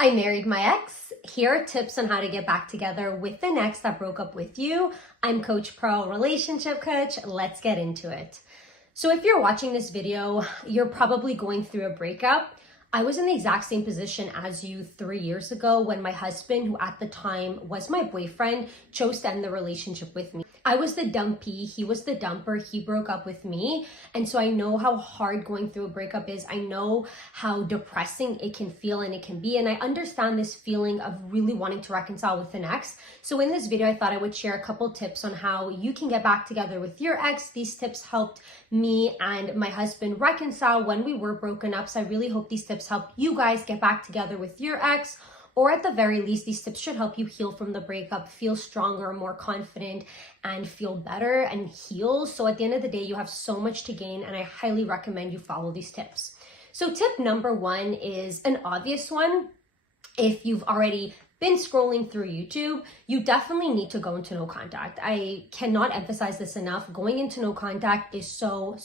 I married my ex. Here are tips on how to get back together with an ex that broke up with you. I'm Coach Pearl, relationship coach. Let's get into it. So if you're watching this video, you're probably going through a breakup. I was in the exact same position as you 3 years ago when my husband, who at the time was my boyfriend, chose to end the relationship with me. I was the dumpy, he was the dumper, he broke up with me. And so I know how hard going through a breakup is. I know how depressing it can feel and it can be. And I understand this feeling of really wanting to reconcile with an ex. So in this video, I thought I would share a couple tips on how you can get back together with your ex. These tips helped me and my husband reconcile when we were broken up. So I really hope these tips help you guys get back together with your ex. Or at the very least, these tips should help you heal from the breakup, feel stronger, more confident, and feel better and heal. So at the end of the day, you have so much to gain, and I highly recommend you follow these tips. So tip number one is an obvious one. If you've already been scrolling through YouTube, you definitely need to go into no contact. I cannot emphasize this enough. Going into no contact is so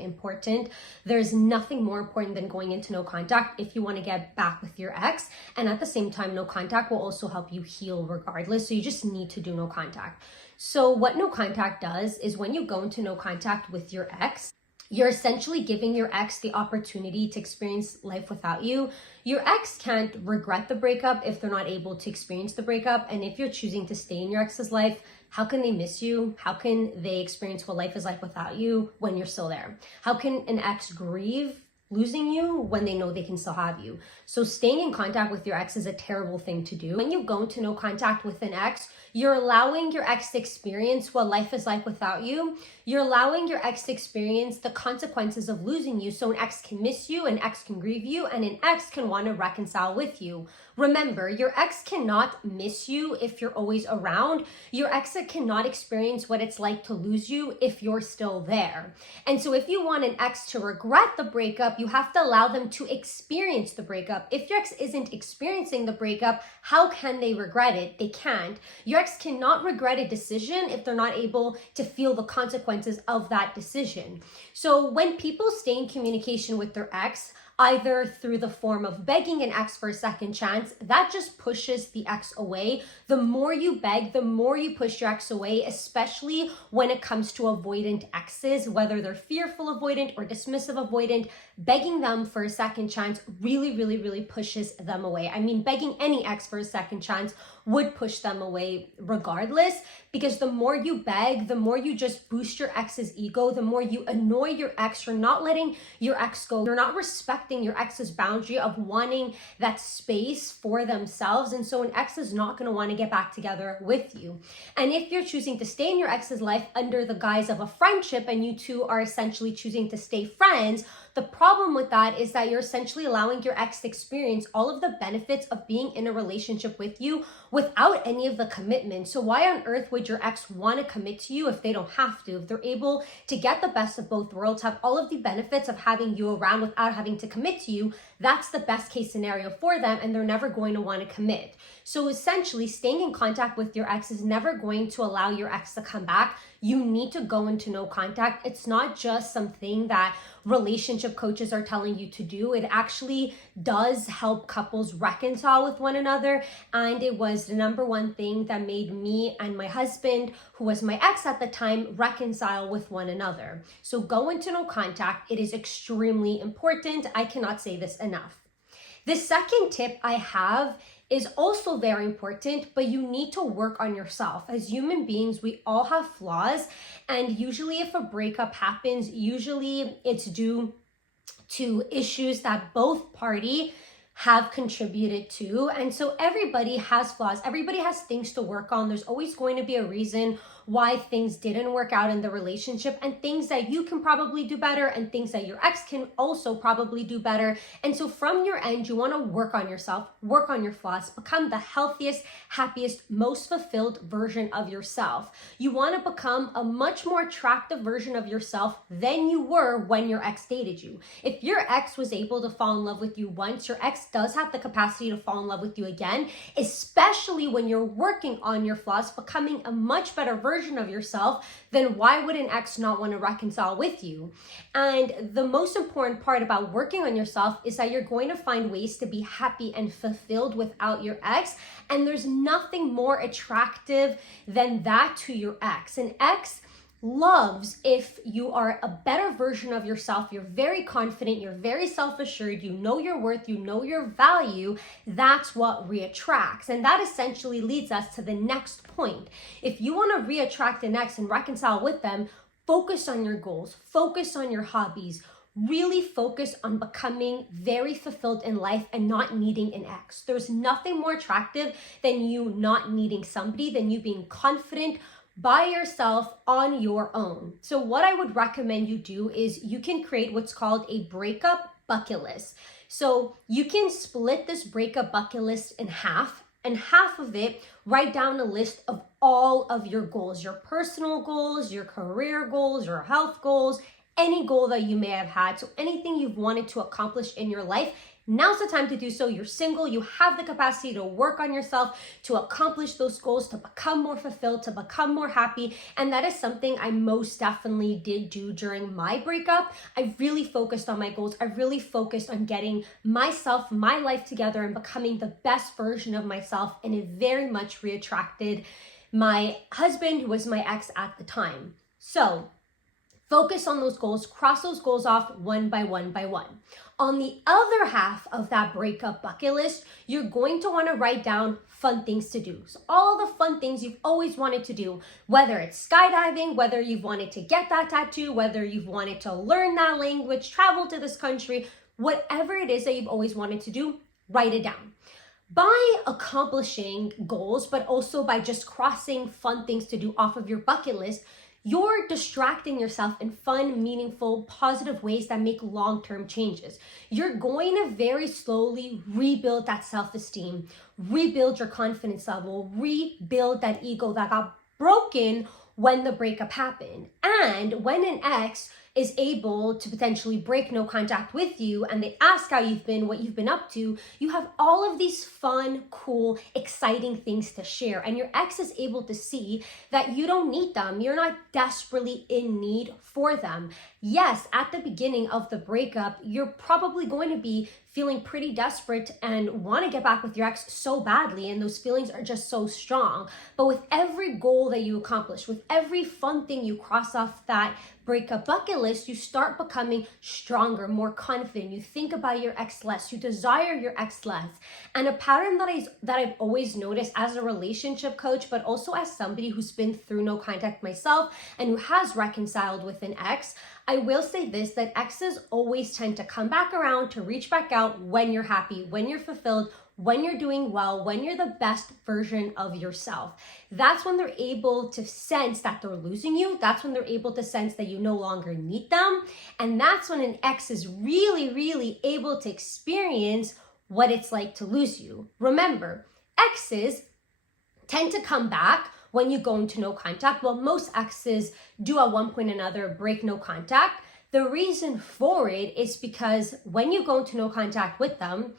important. There's nothing more important than going into no contact if you want to get back with your ex. And at the same time, no contact will also help you heal regardless. So you just need to do no contact. So what no contact does is when you go into no contact with your ex, you're essentially giving your ex the opportunity to experience life without you. Your ex can't regret the breakup if they're not able to experience the breakup. And if you're choosing to stay in your ex's life, how can they miss you? How can they experience what life is like without you when you're still there? How can an ex grieve losing you when they know they can still have you? So staying in contact with your ex is a terrible thing to do. When you go into no contact with an ex, you're allowing your ex to experience what life is like without you. You're allowing your ex to experience the consequences of losing you. So an ex can miss you, an ex can grieve you, and an ex can want to reconcile with you. Remember, your ex cannot miss you if you're always around. Your ex cannot experience what it's like to lose you if you're still there. And so if you want an ex to regret the breakup, you have to allow them to experience the breakup. If your ex isn't experiencing the breakup, how can they regret it? They can't. Your ex cannot regret a decision if they're not able to feel the consequences of that decision. So when people stay in communication with their ex, either through the form of begging an ex for a second chance, that just pushes the ex away. The more you beg, the more you push your ex away, especially when it comes to avoidant exes, whether they're fearful avoidant or dismissive avoidant. Begging them for a second chance really pushes them away. I mean, begging any ex for a second chance would push them away regardless, because the more you beg, the more you just boost your ex's ego, the more you annoy your ex. You're not letting your ex go. You're not respecting your ex's boundary of wanting that space for themselves. And so an ex is not going to want to get back together with you. And if you're choosing to stay in your ex's life under the guise of a friendship and you two are essentially choosing to stay friends, the problem with that is that you're essentially allowing your ex to experience all of the benefits of being in a relationship with you without any of the commitment. So why on earth would your ex want to commit to you if they don't have to? If they're able to get the best of both worlds, have all of the benefits of having you around without having to commit to you, that's the best case scenario for them, and they're never going to want to commit. So essentially, staying in contact with your ex is never going to allow your ex to come back. You need to go into no contact. It's not just something that relationship coaches are telling you to do. It actually does help couples reconcile with one another. And it was the number one thing that made me and my husband, who was my ex at the time, reconcile with one another. So go into no contact. It is extremely important. I cannot say this enough. The second tip I have is also very important, but you need to work on yourself. As human beings, we all have flaws, and usually if a breakup happens, usually it's due to issues that both parties have contributed to. And so everybody has flaws. Everybody has things to work on. There's always going to be a reason why things didn't work out in the relationship, and things that you can probably do better and things that your ex can also probably do better. And so from your end, you want to work on yourself, work on your flaws, become the healthiest, happiest, most fulfilled version of yourself. You want to become a much more attractive version of yourself than you were when your ex dated you. If your ex was able to fall in love with you once, your ex does have the capacity to fall in love with you again, especially when you're working on your flaws, becoming a much better version version of yourself, then why would an ex not want to reconcile with you? And the most important part about working on yourself is that you're going to find ways to be happy and fulfilled without your ex. And there's nothing more attractive than that to your ex. An ex loves if you are a better version of yourself. You're very confident, you're very self-assured, you know your worth, you know your value. That's what reattracts. And that essentially leads us to the next point. If you want to reattract an ex and reconcile with them, focus on your goals, focus on your hobbies, really focus on becoming very fulfilled in life and not needing an ex. There's nothing more attractive than you not needing somebody, than you being confident by yourself on your own. So what I would recommend you do is you can create what's called a breakup bucket list. So you can split this breakup bucket list in half, and half of it, write down a list of all of your goals, your personal goals, your career goals, your health goals, any goal that you may have had. So anything you've wanted to accomplish in your life, now's the time to do so. You're single, you have the capacity to work on yourself, to accomplish those goals, to become more fulfilled, to become more happy. And that is something I most definitely did do during my breakup. I really focused on my goals. I really focused on getting myself, my life together and becoming the best version of myself. And it very much reattracted my husband, who was my ex at the time. So focus on those goals, cross those goals off one by one by one. On the other half of that breakup bucket list, you're going to want to write down fun things to do. So all the fun things you've always wanted to do, whether it's skydiving, whether you've wanted to get that tattoo, whether you've wanted to learn that language, travel to this country, whatever it is that you've always wanted to do, write it down. By accomplishing goals, but also by just crossing fun things to do off of your bucket list, you're distracting yourself in fun, meaningful, positive ways that make long-term changes. You're going to very slowly rebuild that self-esteem, rebuild your confidence level, rebuild that ego that got broken when the breakup happened. And when an ex is able to potentially break no contact with you and they ask how you've been, what you've been up to, you have all of these fun, cool, exciting things to share. And your ex is able to see that you don't need them. You're not desperately in need for them. Yes, at the beginning of the breakup, you're probably going to be feeling pretty desperate and want to get back with your ex so badly, and those feelings are just so strong. But with every goal that you accomplish, with every fun thing you cross off that breakup bucket list, you start becoming stronger, more confident. You think about your ex less, you desire your ex less. And a pattern that I've always noticed as a relationship coach, but also as somebody who's been through no contact myself and who has reconciled with an ex, I will say this, that exes always tend to come back around, to reach back out when you're happy, when you're fulfilled, when you're doing well, when you're the best version of yourself. That's when they're able to sense that they're losing you. That's when they're able to sense that you no longer need them. And that's when an ex is really, really able to experience what it's like to lose you. Remember, exes tend to come back when you go into no contact. Well, most exes do at one point or another break no contact. The reason for it is because when you go into no contact with them,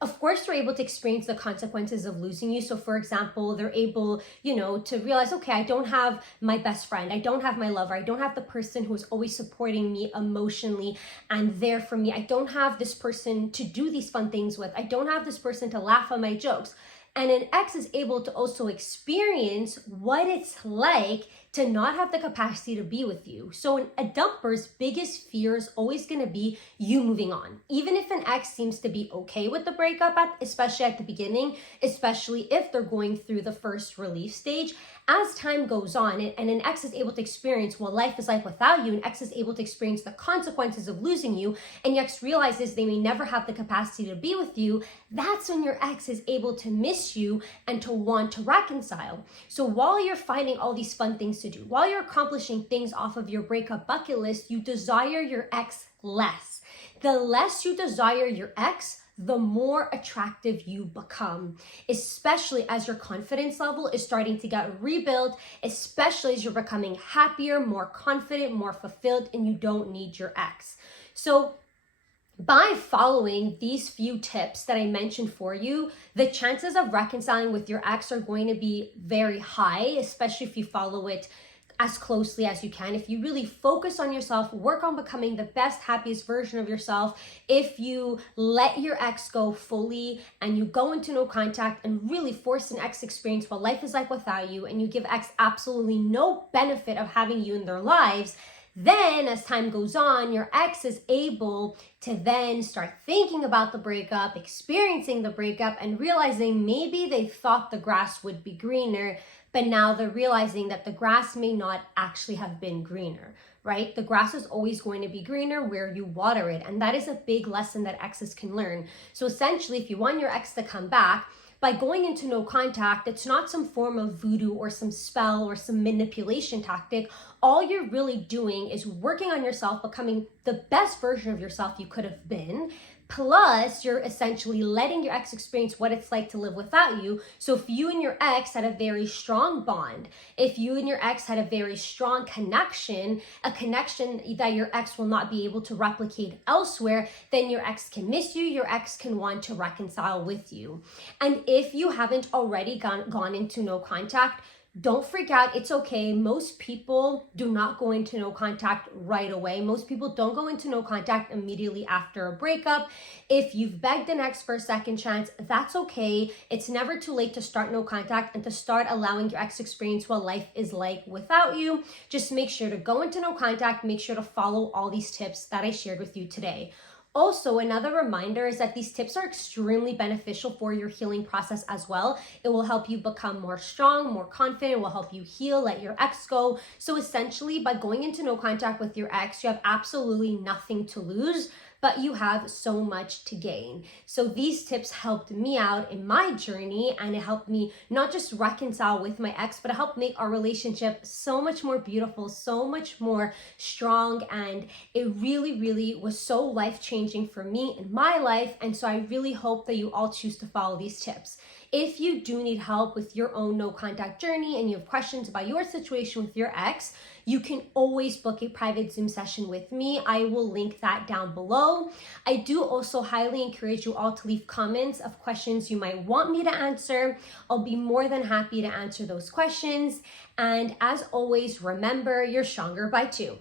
of course, they're able to experience the consequences of losing you. So for example, they're able, to realize, okay, I don't have my best friend. I don't have my lover. I don't have the person who's always supporting me emotionally and there for me. I don't have this person to do these fun things with. I don't have this person to laugh at my jokes. And an ex is able to also experience what it's like to not have the capacity to be with you. So a dumper's biggest fear is always going to be you moving on. Even if an ex seems to be okay with the breakup, especially at the beginning, especially if they're going through the first relief stage, as time goes on and an ex is able to experience what life is like without you, an ex is able to experience the consequences of losing you, and your ex realizes they may never have the capacity to be with you, that's when your ex is able to miss you and to want to reconcile. So while you're finding all these fun things to do, while you're accomplishing things off of your breakup bucket list, you desire your ex less. The less you desire your ex, the more attractive you become, especially as your confidence level is starting to get rebuilt, especially as you're becoming happier, more confident, more fulfilled, and you don't need your ex. So By following these few tips that I mentioned for you, the chances of reconciling with your ex are going to be very high, especially if you follow it as closely as you can. If you really focus on yourself, work on becoming the best, happiest version of yourself, if you let your ex go fully and you go into no contact and really force an ex experience what life is like without you, and you give ex absolutely no benefit of having you in their lives, then as time goes on, your ex is able to then start thinking about the breakup, experiencing the breakup, and realizing maybe they thought the grass would be greener, but now they're realizing that the grass may not actually have been greener, right? The grass is always going to be greener where you water it. And that is a big lesson that exes can learn. So essentially, if you want your ex to come back, by going into no contact, it's not some form of voodoo or some spell or some manipulation tactic. All you're really doing is working on yourself, becoming the best version of yourself you could have been. Plus, you're essentially letting your ex experience what it's like to live without you. So if you and your ex had a very strong bond, if you and your ex had a very strong connection, a connection that your ex will not be able to replicate elsewhere, then your ex can miss you, your ex can want to reconcile with you. And if you haven't already gone into no contact, don't freak out. It's okay. Most people do not go into no contact right away. Most people don't go into no contact immediately after a breakup. If you've begged an ex for a second chance, that's okay. It's never too late to start no contact and to start allowing your ex experience what life is like without you. Just make sure to go into no contact. Make sure to follow all these tips that I shared with you today. Also, another reminder is that these tips are extremely beneficial for your healing process as well. It will help you become more strong, more confident. It will help you heal, let your ex go. So essentially, by going into no contact with your ex, you have absolutely nothing to lose, but you have so much to gain. So these tips helped me out in my journey, and it helped me not just reconcile with my ex, but it helped make our relationship so much more beautiful, so much more strong, and it really, really was so life-changing for me in my life. And so I really hope that you all choose to follow these tips. If you do need help with your own no contact journey and you have questions about your situation with your ex, you can always book a private Zoom session with me. I will link that down below. I do also highly encourage you all to leave comments of questions you might want me to answer. I'll be more than happy to answer those questions. And as always, remember, you're stronger by two.